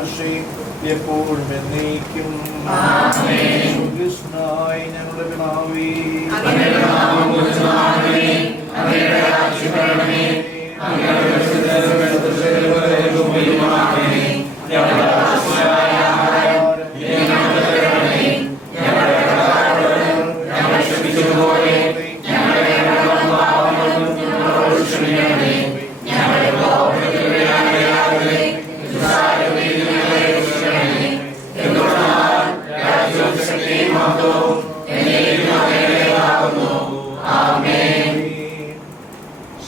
ശുശ്രൂഷയും എപ്പോഴും എന്നേക്കും. കൃഷ്ണായി ഞങ്ങളുടെ പിതാവേ,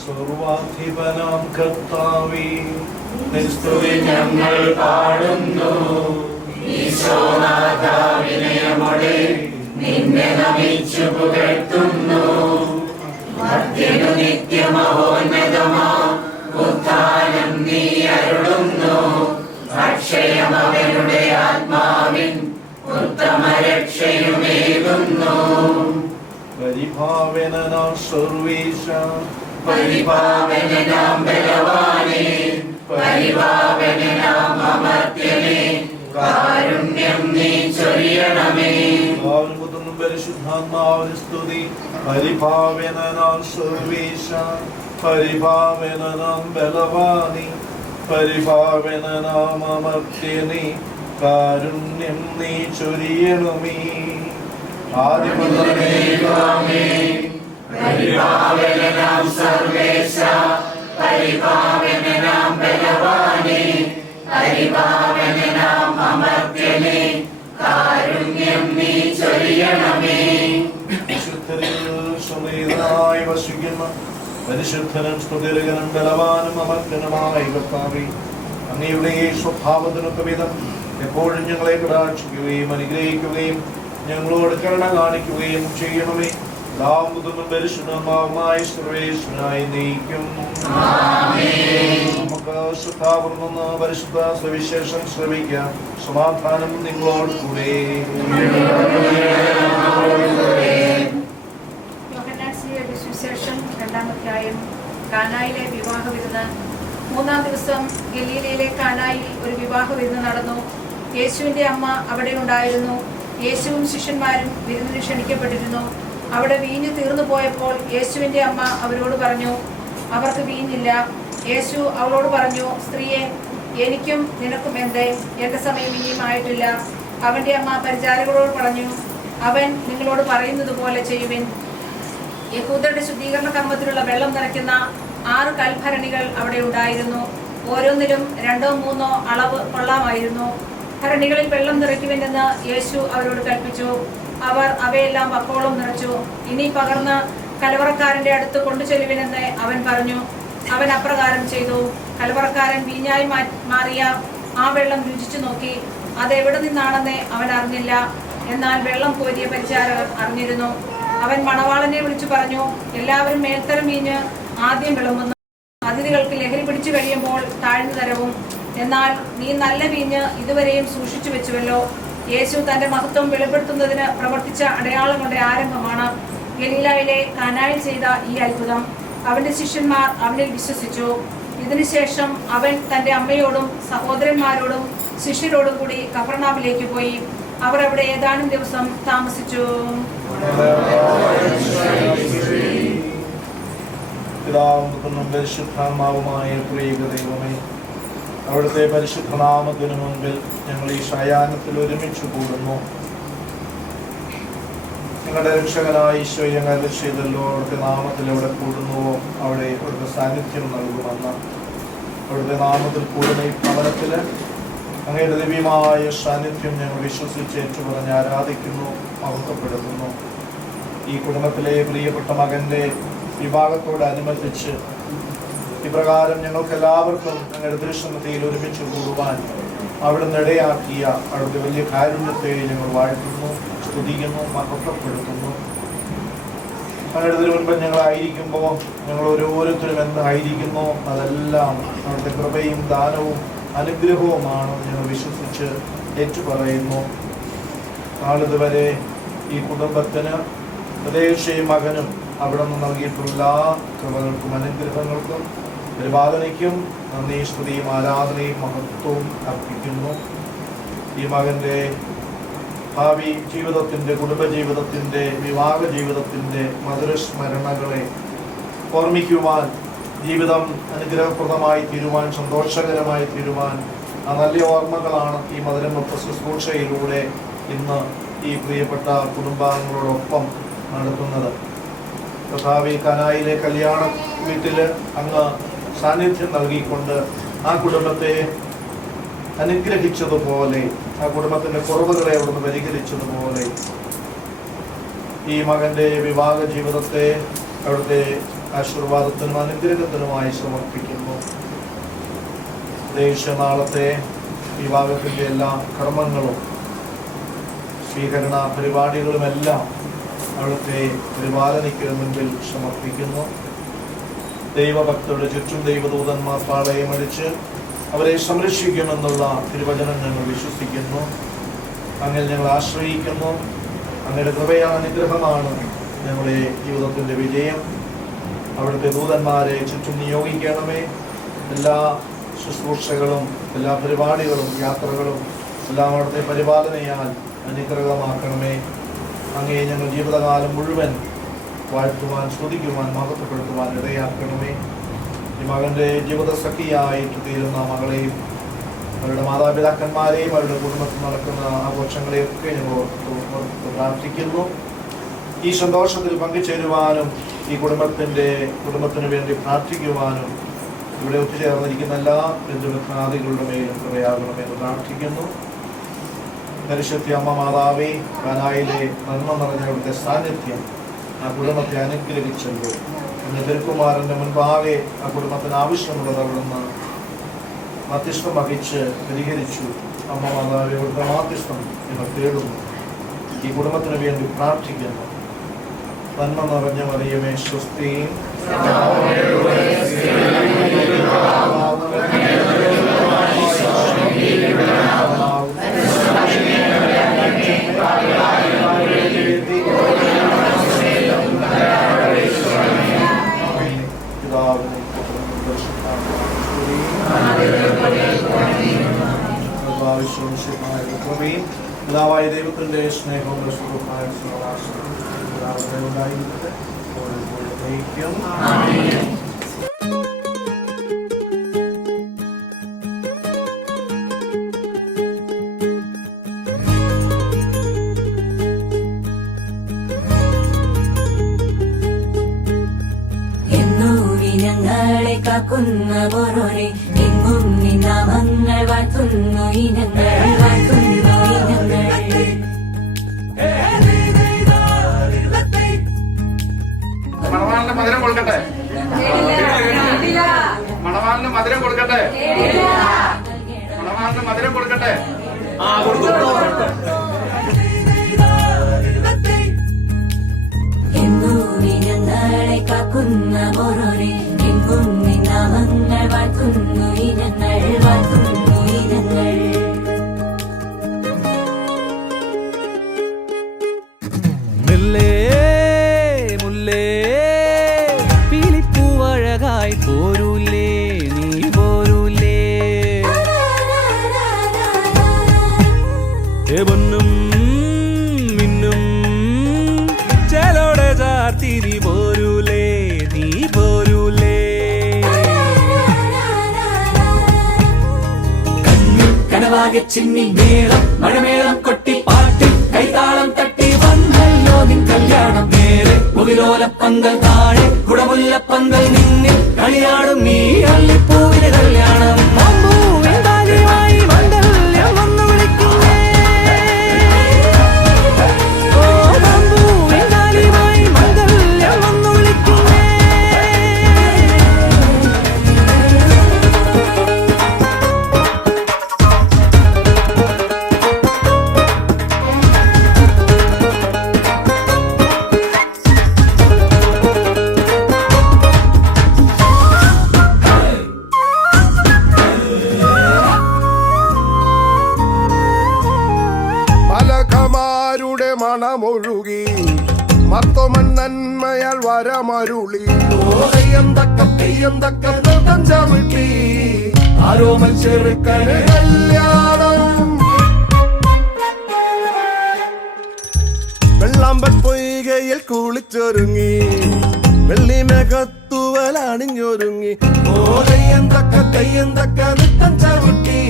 സർവാധിപനാം കർത്താവേ, നിസ്തുതി ഞങ്ങൾ പാടുന്നു. ഈശോനാഥാ, വിനയമോടെ നിന്നെ നമിച്ചു പുകഴ്ത്തുന്നു. മർത്യനു നിത്യമഹോന്നതമാ ഉത്ഥാനം നീ അരുളുന്നു. അക്ഷയം അവരുടെ ആത്മാവിൻ ഉത്തമ രക്ഷയുമേകുന്നു. പരിഭാവനാം സർവേശ, പരിഭാവനാം ബലവാനേ, പരിഭാവനാം അമർത്യനേ, കാരുണ്യം നീ ചൊരിയണമേ. പുത്രനും പരിശുദ്ധാത്മാവിന് സ്തുതി. പരിഭാവനാം സർവേശ, പരിഭാവനാം ബലവാനേ, പരിഭാവനാം അമർത്യനേ, കാരുണ്യം നീ ചൊരിയണമേ. പരിഭാവനാം സർവേശ, പരിഭാവനാം ബലവാനേ, പരിഭാവനാം അമർത്യനേ, കാരുണ്യം നീ ചൊരിയണമേ. വിശുദ്ധനായി വസിക്കുന്ന പരിശുദ്ധനും സ്തുതിലകനും ബലവാനും അമർത്യനുമായ കർത്താവേ, അങ്ങയുടെ സ്വഭാവത്തിനൊക്കെ വിധം എപ്പോഴും ഞങ്ങളെ കടാക്ഷിക്കുകയും അനുഗ്രഹിക്കുകയും ഞങ്ങളോട് കരുണ കാണിക്കുകയും ചെയ്യണമേ. നമുക്ക് ശ്രദ്ധാപൂർവ്വം പരിശുദ്ധ സുവിശേഷം ശ്രവിക്കാം. സമാധാനം നിങ്ങളോട് കൂടെ. സുവിശേഷം 2-ാം അധ്യായം. കാനായിലെ വിവാഹ വിരുന്ന്. 3-ാം ദിവസം ഗലീലയിലെ കാനായിൽ ഒരു വിവാഹ വിരുന്ന് നടന്നു. യേശുവിന്റെ അമ്മ അവിടെ ഉണ്ടായിരുന്നു. യേശുവും ശിഷ്യന്മാരും വിരുന്നിന് ക്ഷണിക്കപ്പെട്ടിരുന്നു. അവിടെ വീഞ്ഞ് തീർന്നു പോയപ്പോൾ യേശുവിന്റെ അമ്മ അവരോട് പറഞ്ഞു, അവർക്ക് വീഞ്ഞില്ല. യേശു അവളോട് പറഞ്ഞു, സ്ത്രീയെ, എനിക്കും നിനക്കും എന്തേ? എൻ്റെ സമയം ഇനിയും ആയിട്ടില്ല. അവന്റെ അമ്മ പരിചാരകരോട് പറഞ്ഞു, അവൻ നിങ്ങളോട് പറയുന്നത് പോലെ ചെയ്യുവിൻ. യഹൂദരുടെ ശുദ്ധീകരണ കർമ്മത്തിലുള്ള വെള്ളം നിറയ്ക്കുന്ന 6 കൽഭരണികൾ അവിടെ ഉണ്ടായിരുന്നു. ഓരോന്നിലും 2-3 അളവ് കൊള്ളാമായിരുന്നു. ഭരണികളിൽ വെള്ളം നിറയ്ക്കുവിനെന്ന് യേശു അവരോട് കൽപ്പിച്ചു. അവർ അവയെല്ലാം വക്കോളം നിറച്ചു. ഇനി പകർന്ന് കലവറക്കാരന്റെ അടുത്ത് കൊണ്ടുചെല്ലുവിനെന്ന് അവൻ പറഞ്ഞു. അവൻ അപ്രകാരം ചെയ്തു. കലവറക്കാരൻ വീഞ്ഞായി മാറിയ ആ വെള്ളം രുചിച്ചു നോക്കി. അതെവിടെ നിന്നാണെന്ന് അവൻ അറിഞ്ഞില്ല. എന്നാൽ വെള്ളം കോരിയ പരിചാരകർ അറിഞ്ഞിരുന്നു. അവൻ മണവാളനെ വിളിച്ചു പറഞ്ഞു, എല്ലാവരും മേൽത്തരം വീഞ്ഞ് ആദ്യം വിളമ്പുന്നു. അതിഥികൾക്ക് ലഹരി പിടിച്ചു കഴിയുമ്പോൾ താഴ്ന്നു തരവും. എന്നാൽ നീ നല്ല വീഞ്ഞ് ഇതുവരെയും സൂക്ഷിച്ചു വെച്ചുവല്ലോ. യേശു തന്റെ മഹത്വം വെളിപ്പെടുത്തുന്നതിന് പ്രവർത്തിച്ച അടയാളങ്ങളുടെ ആരംഭമാണ് ഗലീലായിലെ കാനായിൽ ചെയ്ത ഈ അത്ഭുതം. അവന്റെ ശിഷ്യന്മാർ അവനിൽ വിശ്വസിച്ചു. ഇതിനുശേഷം അവൻ തന്റെ അമ്മയോടും സഹോദരന്മാരോടും ശിഷ്യരോടും കൂടി കഫർനാമിലേക്ക് പോയി. അവർ അവിടെ ഏതാനും ദിവസം താമസിച്ചു. പിതാവും പരിശുദ്ധാത്മാവുമായ പ്രിയ ദൈവമേ, അവിടുത്തെ പരിശുദ്ധനാമത്തിനു മുൻപിൽ ഞങ്ങൾ ഈ ശയാനത്തിൽ ഒരുമിച്ച് കൂടുന്നു. ഞങ്ങളുടെ രക്ഷകനായ ഈശോ ഞങ്ങൾ ചെയ്തല്ലോ. അവിടുത്തെ നാമത്തിൽ എവിടെ കൂടുന്നുവോ അവിടെ അവിടുത്തെ സാന്നിധ്യം നൽകുമെന്ന്. അവിടുത്തെ നാമത്തിൽ കൂടുന്ന ഈ ഭവനത്തിൽ അങ്ങയുടെ ദിവ്യമായ സാന്നിധ്യം ഞങ്ങൾ വിശ്വസിച്ച് ഏറ്റുപറഞ്ഞ് ആരാധിക്കുന്നു, മഹത്വപ്പെടുത്തുന്നു. ഈ കുടുംബത്തിലെ പ്രിയപ്പെട്ട മകന്റെ വിവാഹത്തോടനുബന്ധിച്ച് ഇപ്രകാരം ഞങ്ങൾക്ക് എല്ലാവർക്കും ഞങ്ങളുടെ ദൃശ്യത്തിൽ ഒരുമിച്ച് കൂടുവാൻ അവിടുന്ന് ഇടയാക്കിയ അവിടുത്തെ വലിയ കാരുണ്യത്തെ ഞങ്ങൾ വാഴ്ത്തുന്നു, സ്തുതിക്കുന്നു, മഹത്വപ്പെടുത്തുന്നു. അങ്ങയുടെ മുൻപ് ഞങ്ങളായിരിക്കുമ്പോൾ ഞങ്ങൾ ഓരോരുത്തരും എന്തായിരിക്കുന്നു അതെല്ലാം അവിടുത്തെ കൃപയും ദാനവും അനുഗ്രഹവുമാണ് ഞങ്ങൾ വിശ്വസിച്ച് ഏറ്റുപറയുന്നു. നാളിതുവരെ ഈ കുടുംബത്തിന് പ്രദേശയും മകനും അവിടെ നിന്ന് നൽകിയിട്ടുള്ള എല്ലാ കൃപകൾക്കും അനുഗ്രഹങ്ങൾക്കും പരിപാലനയ്ക്കും നന്ദി, സ്തുതിയും ആരാധനയും മഹത്വവും അർപ്പിക്കുന്നു. ഈ മകൻ്റെ ഭാവി ജീവിതത്തിൻ്റെ, കുടുംബജീവിതത്തിൻ്റെ, വിവാഹ ജീവിതത്തിൻ്റെ മധുരസ്മരണകളെ ഓർമ്മിക്കുവാൻ, ജീവിതം അനുഗ്രഹപ്രദമായി തീരുവാൻ, സന്തോഷകരമായി തീരുവാൻ ആ നല്ല ഓർമ്മകളാണ് ഈ മധുരം വെപ്പ് ശുശ്രൂഷയിലൂടെ ഇന്ന് ഈ പ്രിയപ്പെട്ട കുടുംബാംഗങ്ങളോടൊപ്പം നടത്തുന്നത്. കർത്താവേ, കാനായിലെ കല്യാണ വീട്ടിൽ അങ്ങ് സാന്നിധ്യം നൽകിക്കൊണ്ട് ആ കുടുംബത്തെ അനുഗ്രഹിച്ചതുപോലെ, ആ കുടുംബത്തിൻ്റെ കുറവുകളെ അവിടുന്ന് പരിഹരിച്ചതുപോലെ ഈ മകൻ്റെ വിവാഹ ജീവിതത്തെ അവിടുത്തെ ആശീർവാദത്തിനും അനുഗ്രഹത്തിനുമായി സമർപ്പിക്കുന്നു. നാളത്തെ വിവാഹത്തിൻ്റെ എല്ലാ കർമ്മങ്ങളും സ്വീകരണ പരിപാടികളുമെല്ലാം അവിടുത്തെ പരിപാലനയ്ക്ക് മുൻപിൽ സമർപ്പിക്കുന്നു. ദൈവഭക്തരുടെ ചുറ്റും ദൈവദൂതന്മാർ പാളയമടിച്ച് അവരെ സംരക്ഷിക്കുമെന്നുള്ള തിരുവചനം ഞങ്ങൾ വിശ്വസിക്കുന്നു. അങ്ങനെ ഞങ്ങൾ ആശ്രയിക്കുന്നു. അങ്ങയുടെ കൃപയാണ്, അനുഗ്രഹമാണ് ഞങ്ങളുടെ ജീവിതത്തിൻ്റെ വിജയം. അവിടുത്തെ ദൂതന്മാരെ ചുറ്റും നിയോഗിക്കണമേ. എല്ലാ ശുശ്രൂഷകളും, എല്ലാ പരിപാടികളും, യാത്രകളും എല്ലാം അവിടുത്തെ പരിപാലനയാൽ അനുഗ്രഹമാക്കണമേ. അങ്ങേ ഞങ്ങൾ ജീവിതകാലം മുഴുവൻ വാഴ്ത്തുവാൻ, സ്തുതിക്കുവാൻ, മഹത്വപ്പെടുത്തുവാൻ ഇടയാക്കണമേ. ഈ മകൻ്റെ ജീവിതസഖിയായിട്ട് തീരുന്ന മകളെയും അവരുടെ മാതാപിതാക്കന്മാരെയും അവരുടെ കുടുംബത്തിൽ നടക്കുന്ന ആഘോഷങ്ങളെയൊക്കെ ഞങ്ങൾ പ്രാർത്ഥിക്കുന്നു. ഈ സന്തോഷത്തിൽ പങ്കുചേരുവാനും ഈ കുടുംബത്തിന് വേണ്ടി പ്രാർത്ഥിക്കുവാനും ഇവിടെ ഒത്തുചേർന്നിരിക്കുന്ന എല്ലാ ബന്ധുമിത്രാദികളുടെ മേലും കൃപയാകണമെന്ന് പ്രാർത്ഥിക്കുന്നു. പരിശുദ്ധ അമ്മ മാതാവേ, കാനായിലെ നന്മ നിറഞ്ഞ അവിടുത്തെ സാന്നിധ്യം ആ കുടുംബത്തെ അനുഗ്രഹിച്ചല്ലോ. ഇന്ന് തിരുക്കുമാരൻ്റെ മുൻപാകെ ആ കുടുംബത്തിന് ആവശ്യമുള്ളത് അവിടുന്ന് മധ്യസ്ഥം വഹിച്ച് പരിഹരിച്ചു. അമ്മ മാതാവേ, അവിടുത്തെ മാധ്യസ്ഥം ഞങ്ങൾ തേടുന്നു. ഈ കുടുംബത്തിന് വേണ്ടി പ്രാർത്ഥിക്കുന്നു. നന്മ നിറഞ്ഞ മറിയമേ, സ്വസ്തി. പിതാവായ ദൈവത്തിന്റെ സ്നേഹവും പരിശുദ്ധമായ ഉണ്ടായിരിക്കട്ടെ. ഞങ്ങളെ കാക്കുന്ന ഓരോരെ എങ്ങും നിന്നാമങ്ങൾ വാഴ്ത്തുന്നു ഇനങ്ങൾ, വാഴ്ത്തുന്നു ഇനങ്ങൾ. മണവാളിന് മധുരം കൊടുക്കട്ടെ, മണവാളിന് മധുരം കൊടുക്കട്ടെ, മണവാളിന് മധുരം കൊടുക്കട്ടെ. ഞങ്ങളെ കാക്കുന്ന ഓരോരെ എങ്ങും നിന്നാമങ്ങൾ വാഴ്ത്തുന്നു ഇനങ്ങൾ, വാഴ്ത്തുന്നു ഇനങ്ങൾ. മുല്ലേ പീലിപ്പൂവഴകായി പോരൂലേ, നീ പോരൂലേ. പൊന്നും മിന്നും ചേലോടെ ചാർത്തിരി പോരൂലേ, നീ പോരൂലേ. കനവാകെ ചിന്നി മേളം മഴമേളം കൊട്ടി പാട്ടി കൈതാളം തട്ടി വന്നല്ലോ നിൻ കല്യാണം. നേരെ മുകിലോലപ്പന്തൽ താഴെ കുടമുല്ലപ്പന്തൽ നിന്നിൽ കളിയാടും നീ അല്ലിപ്പൂവിന് കല്യാണം. മണമൊഴുകി മർത്തോമൻ നന്മയാൽ വരമരുളി. തെയ്യം തക്കം നൃത്തം ചവിട്ടി ആരോമൽ ചെറുക്കന് കല്യാണം. വെള്ളാമ്പൽ പൊയ്കയിൽ കുളിച്ചൊരുങ്ങി വെള്ളിമേഘത്തൂവലണിഞ്ഞൊരുങ്ങി തെയ്യന്തക്ക നൃത്തം ചവിട്ടി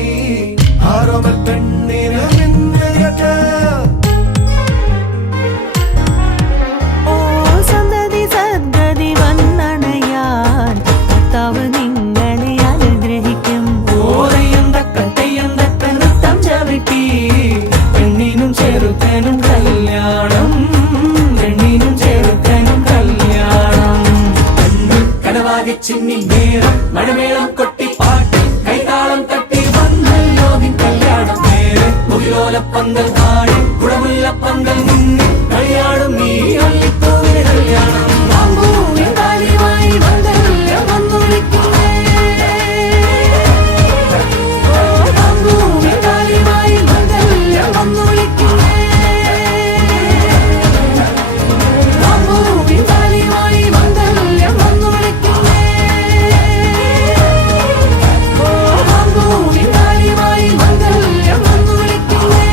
ആരോമൽ പെണ്ണിന് മിന്നുകെട്ട്. ഓ സന്തതി സദ്ഗതി വന്നണയാൻ കർത്താവ് നിങ്ങളെ അനുഗ്രഹിക്കും. തെയ്യന്തക്ക നൃത്തം ചവിട്ടി പെണ്ണിനും ചെറുക്കനും കല്യാണം. പെണ്ണിനും ചെറുക്കനും കല്യാണം. കനവാകെ ചിന്നി മേളം മഴമേളം കൊട്ടി പാട്ട് കൈതാളം തട്ടി വന്നല്ലോ നിൻ കല്യാണം. നേരെ മുകിലോലപ്പന്തൽ താഴെ കുടമുല്ലപ്പന്തൽ നിന്നെ കളിയാടും നീ അല്ലിപ്പൂവിന് കല്യാണം. അമ്പൂവിൻ കാലിയുമായി വന്ദനം വന്നു വിളിക്കുന്നേ. അമ്പൂവിൻ കാലിയുമായി വന്ദനം വന്നു വിളിക്കുന്നേ. അമ്പൂവിൻ കാലിയുമായി വന്ദനം വന്നു വിളിക്കുന്നേ. അമ്പൂവിൻ കാലിയുമായി വന്ദനം വന്നു വിളിക്കുന്നേ.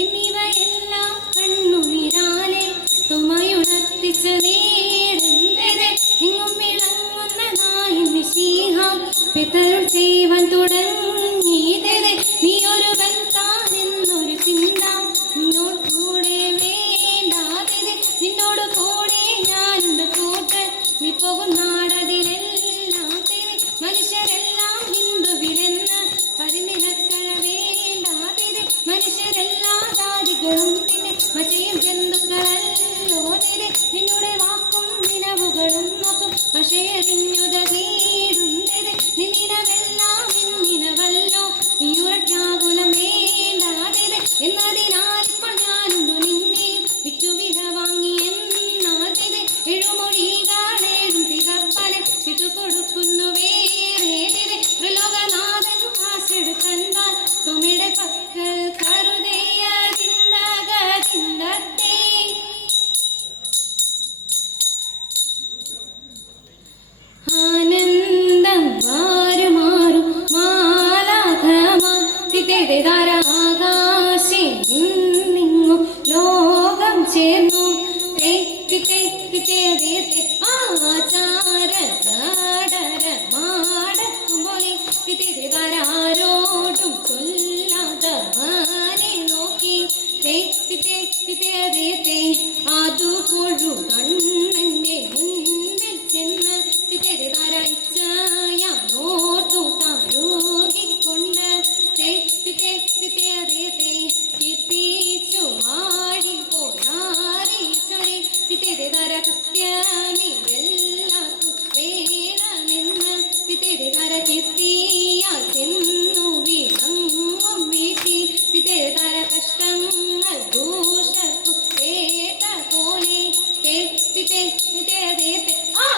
എന്നിവയെല്ലാം കണ്ണുനിരാലെ തുമയുണർത്തിച്ച നേരം എങ്ങും വിളങ്ങുന്നതായി മിശിഹ പിതരുൾ ചെയ്യുവാൻ തുടങ്ങിയതേ. നീ ഒരുവൻ താനെന്നൊരു ചിന്ത നിന്നോട് കൂടെ വേണ്ടാതെ. നിന്നോട് കൂടെ ഞാനുണ്ട് കൂട്ട്. നീ പോകും നാടതിലെല്ലാം മനുഷ്യരെല്ലാം ഹിന്ദുവിലെന്ന് പരിനിലക്കഴ വേണ്ടാതെ. മനുഷ്യരെല്ലാ ജാതികളും പിന്നെ മറ്റേയും ജന്തുക്കളല്ലോ. നിന്നുടെ വാക്കും നിലവുകളും നോക്കും പക്ഷേ അറിഞ്ഞുതീടും. നിന്നിനവെല്ലാം എന്നിനവല്ലോ നീയുറക്കാകുലം വേണ്ടാതെ. എന്നതിനാൽ ഇപ്പോൾ ഞാനുണ്ടു നിന്നെ വിറ്റുവില വാങ്ങി എന്നാതെ. എഴുമൊഴികളേഴും തികപ്പല ചിട്ടു കൊടുക്കുന്നു വേറെ. ത്രിലോകനാഥൻ കാശെടുക്കന്താൽ തുമിടെ പക്കൽ കരുതയ ചിന്തക ചിന്തത്തെ. ആ അതേതേ അതു പൊഴുകണ്ണന്റെ മുൻപിൽ ചെന്ന് തിരതാരയിച്ചോർത്തു താരോകിക്കൊണ്ട് അതേതേ കീർത്തിച്ചു വാഴി പോരാറിച്ചൊരെ തിരതാര കൃത്യമിതെല്ലാവർക്കും വേണമെന്ന് തിരതാര കീർത്തിയാൽ ചെന്നു വിളങ്ങും വീട്ടിൽ തിരതാര കഷ്ടങ്ങൾ ദൂഷർക്കു കേട്ട പോലെ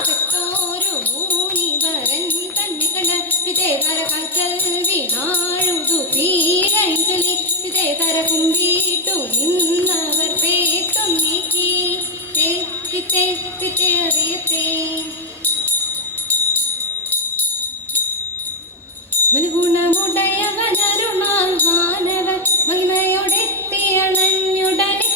പെട്ടോരു മൂനിവരൻ തന്നെ കണ്ട് വിദേവര കാൽക്കൽ വീണാഴുതു പീഴൻ ചൊല്ലി വിദേവര കുമ്പിട്ടു നിന്നവർ പേട്ടും നീക്കി മനുഗുണമുടയവനരുണാൽ മാനവർ മഹിമയോടെത്തിയണഞ്ഞുടനെ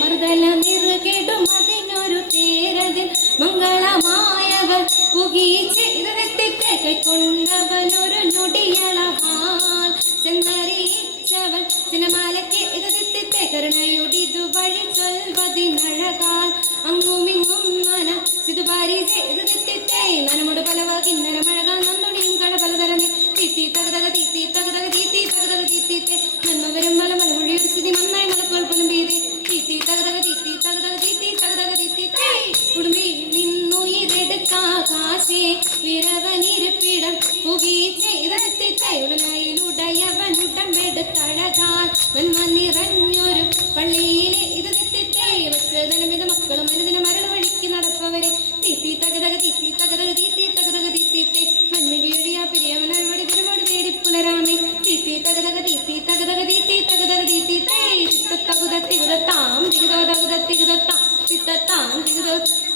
മറുതല നിറുകിടും അതിനൊരു തേരതിൽ മംഗളമായവർ പുകീച്ച് ഇതെത്തിത്തെ കൈക്കൊണ്ടവനൊരു നൊടിയളവാൽ ചെന്നറിയിച്ചവൻ സിനമാലയ്ക്ക് ഇതെത്തിത്തെ കരുണയൊടിതു വഴി ചൊൽവതിനഴകാൽ അങ്ങുമിങ്ങും മന സിതുപാരിച്ച് ഇതെത്തിത്തെ മനമുട് പലവ കിന്നര മഴകാൽ നന്ദുണിയും കട പലതരമേ തീത്തി തകതക തീത്തി തകതക തീത്തി തകതക തീത്തിത്തെ നന്മവരും മല മലമൊഴിയൊരു സ്ഥിതി നന്നായി മലക്കോൾ പോലും വീതി തീത്തി തകതക തീത്തി തകതക തീത്തി തകതക തീത്തിത്തെ കുടുംബി നിന്നുയിരെടുക്കാകാശേ വിരവനിരുപ്പിടം പുകീച്ച് ഇതെത്തിത്തെ ഉടനായിലുടയവനുടമ്പെടുത്തഴകാൽ നന്മ നിറഞ്ഞൊരു പള്ളിയിലെ ഇതെത്തിത്തെ വച്ചതനമിത മക്കളും അനുദിന മരണ വഴിക്ക് നടപ്പവരെ തീത്തി തകതക തീത്തി തകതക തീത്തി തകതക തീത്തിത്തെ മണ്ണിടിയൊഴിയാ പിരിയവനായി വടി തിരുമടി തേടി പുലരാമേ തീത്തി തകതക തീത്തി തകതക തീത്തി തകതക തീത്തിത്തെ ചിത്തത്തകുതത്തികുതത്താം തികുതോതകുതത്തികുതത്താം ചിത്തത്താം തികുതോ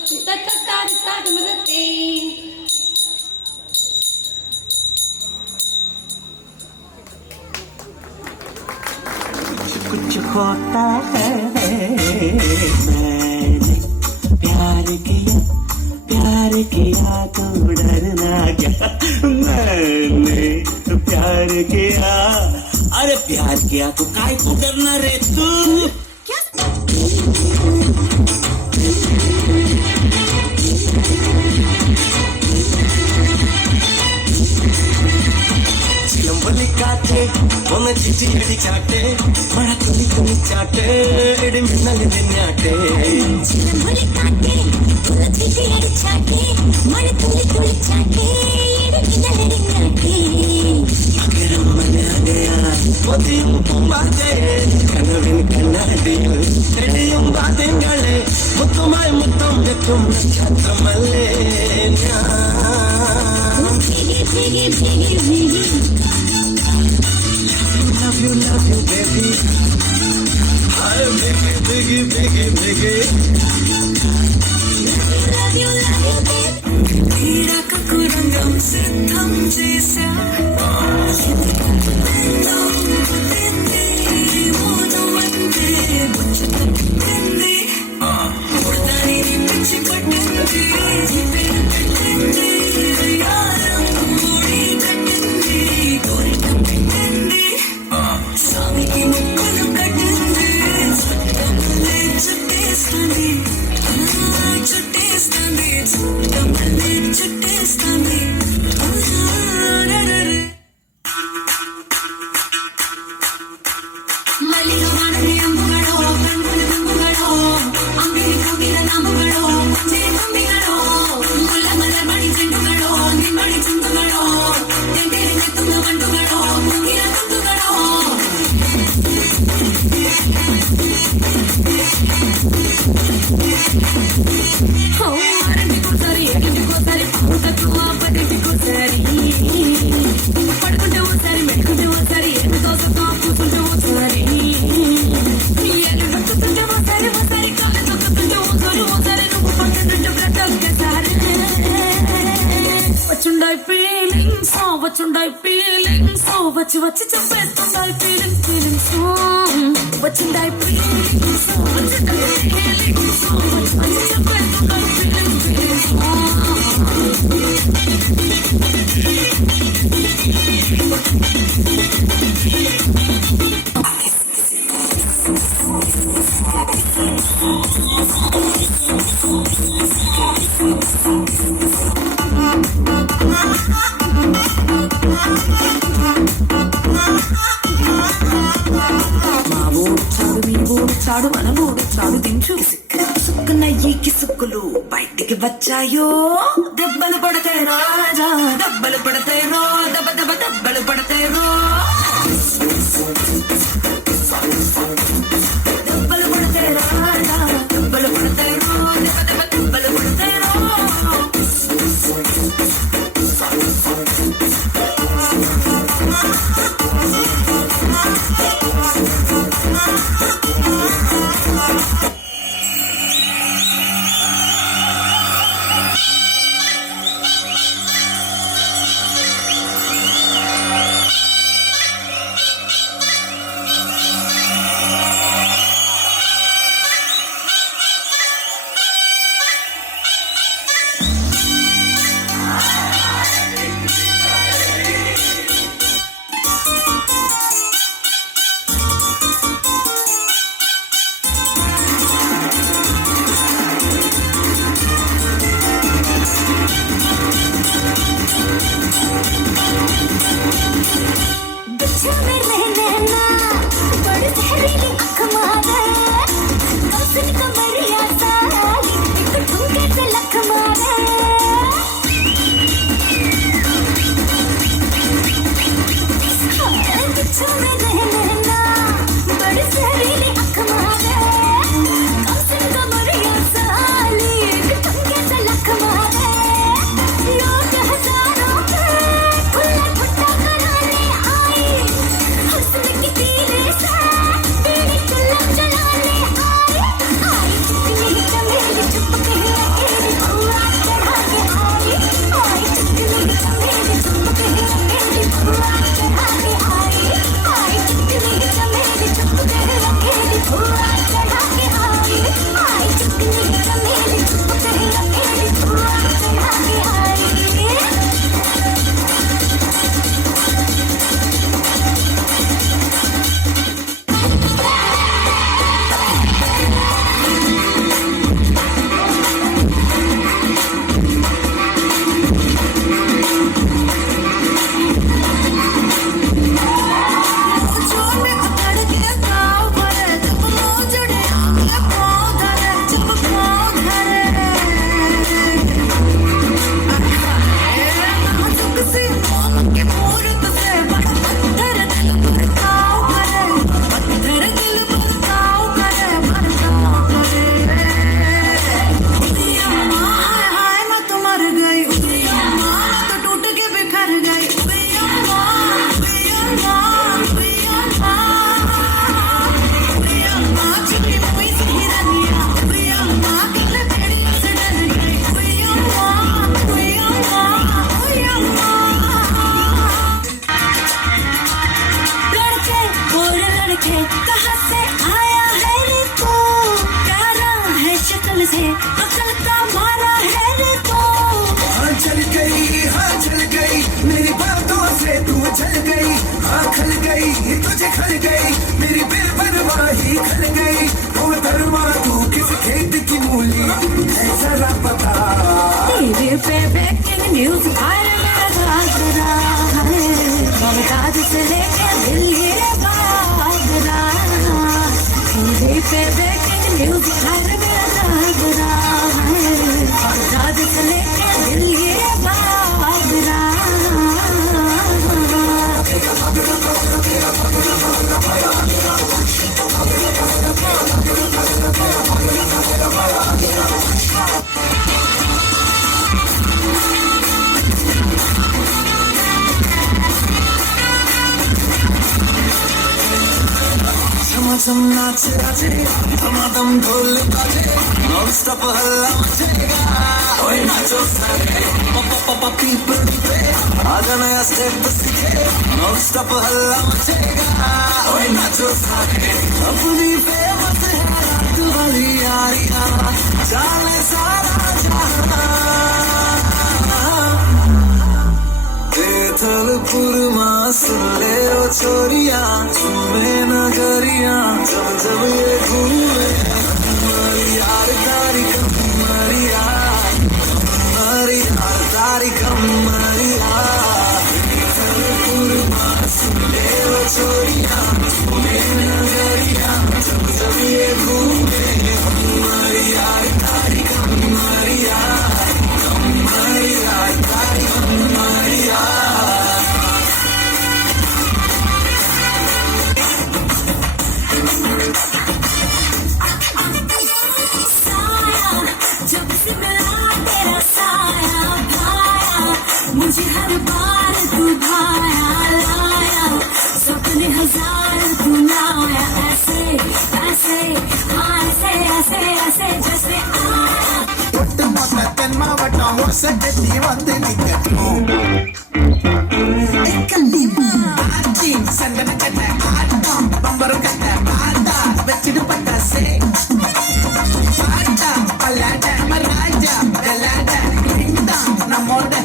ചിത്തത്താതിത്താകുമതത്തേ कुछ होता है मैंने प्यार किया तो डरना क्या मैंने प्यार किया अरे प्यार किया तो काय को डरना रे तू ചിലമ്പലിക്കാറ്റേ ഒന്ന് ചിറ്റിയടിച്ചാട്ടെ മഴ തുണിച്ചാട്ടെ ഇടി മിന്നൽ നിന്നാട്ടെ ചിലമ്പലിക്കാറ്റേ ഒന്ന് ചിറ്റിയടിച്ചാട്ടെ മഴ തുണിച്ചാട്ടെ ഇടി മിന്നൽ നിന്നാട്ടെ പകരം മനാകയാ പൊതിയും പൂമ്പാറ്റേ കനവിൻ കണ്ണാടിയിൽ തെളിയും വാദ്യങ്ങളെ മുത്തുമായി മുത്തം വെക്കും നക്ഷത്രമല്ലേ ഞാൻ Love you, baby. Hi, biggie, biggie. Love you, baby. తీరక కురంగం సిద్ధం చేశా మోను వందే బుచ్చు తప్పింది ఉడతాని పిచ్చి పట్టింది పేరు పెట్టింది యారం మూడి కట్టింది కోరికం పెట్టింది స్వామికి ముక్కులు కట్టింది చుట్టమల్లే చుట్టేస్తుంది చుట్టేస్తుంది చుట్టమల్లే చుట్టేస్తుంది మల్లిక వాడని అంబుగడో కన్నుల నంబుగడో అంగిలి కోగిల నాంబుగడో మంచి నంబిగడో ముల్ల మల మణి చెండుగడో నిమ్మడి చుందుగడో తెంటేరి నెత్తుంగ వండుగడో ముగిల తుందుగడో అరటికోసారి ఎగటికోసారి తక్కువ పదింటికోసారి పడుకుంటే ఓసారి మెడుకుంటే ఓసారి ఎంతో కూర్చుంటే ఓసారి ఎగబెట్టుకుంటే ఓసారి కాళ్ళు తొక్కుతుంటే ఓసారి నువ్వు పట్టుకుంటే ప్రతొక్కసారి వచ్చుండాయి ఫీలింగ్స్ వచ్చి చంపేస్తుండాయి ఫీలింగ్స్ వచ్చిండాయి ఫీలింగ్స్ వచ్చి చంపేస్తుండాయి ఫీలింగ్స్ చాడు మనమోడు చాడు దించు సుక్కున ఈ కిసుక్కులు బయటికి వచ్చాయో దెబ్బలు పడతాయి రాజా దెబ్బలు పడతాయి రో దెబ్బ దెబ్బ దెబ్బలు పడతాయి రో దెబ్బలు పడతాయి రాజా దెబ్బలు పడతాయి రో దెబ్బ దెబ్బ దెబ్బలు పడతాయి రో छोरिया नगरिया जब जब ये घूमे मुझे हर बार तू भाया लाया, सपने हजार तू लाया, ऐसे ऐसे हाँ ऐसे ऐसे ऐसे जैसे आया. ഒട്ടുമൊത്ത തെന്മാവട്ടം ഒസകെട്ടി വന്ന് നിൽക്കുന്നു. സങ്കടക്കട്ട ആട്ടം ബമ്പറുകട്ട പാട്ട വെച്ചിട്ട് പട്ടാസേ പാട്ട പല്ലാട്ട മറാജ ഗലാട്ട ഇന്ത നമ്മോടെ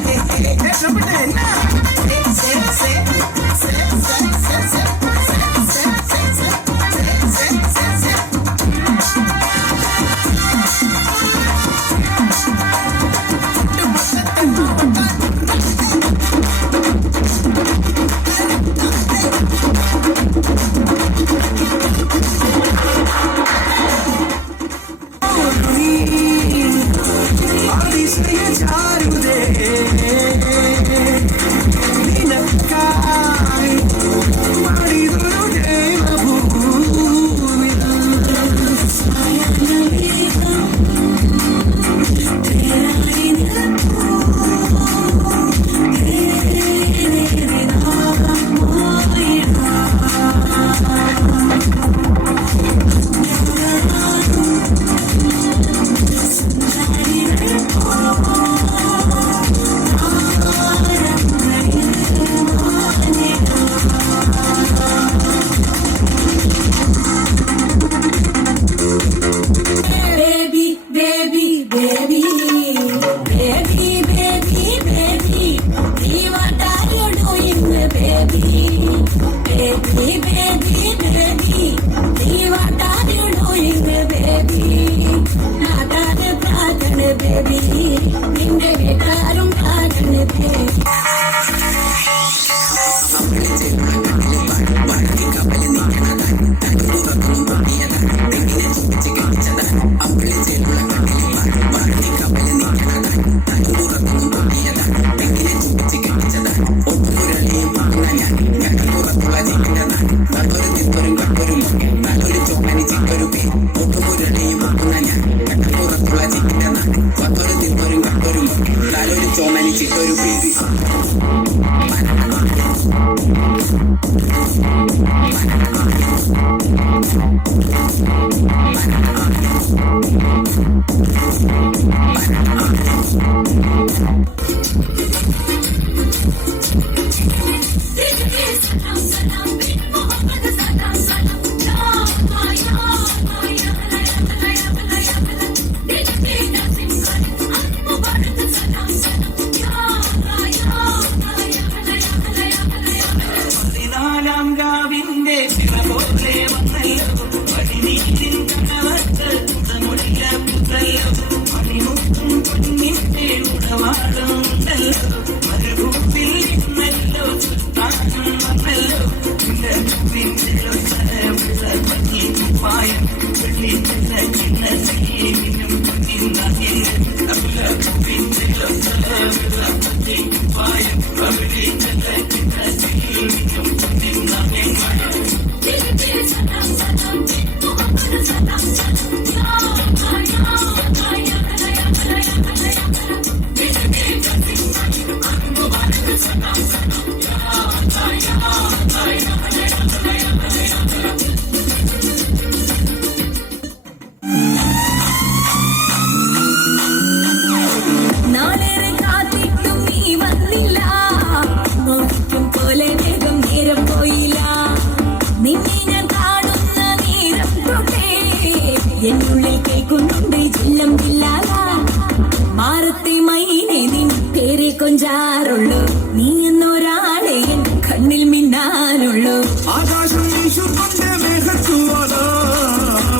കൊഞ്ചാറുള്ളൂ നീ എന്നൊരാളെ എൻ കണ്ണിൽ മിന്നാനുള്ളൂ. ആകാശം വീശുന്നുണ്ട് മേഘത്തുവാലോ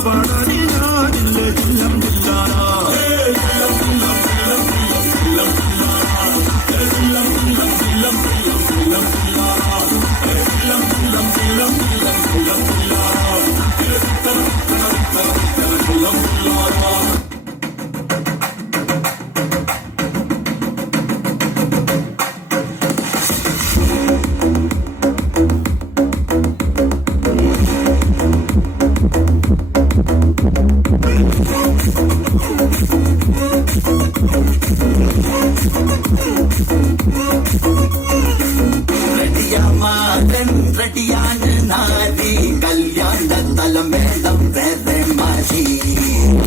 പാടാനി ഞാനില്ല ജില്ലം ജില്ലാനാ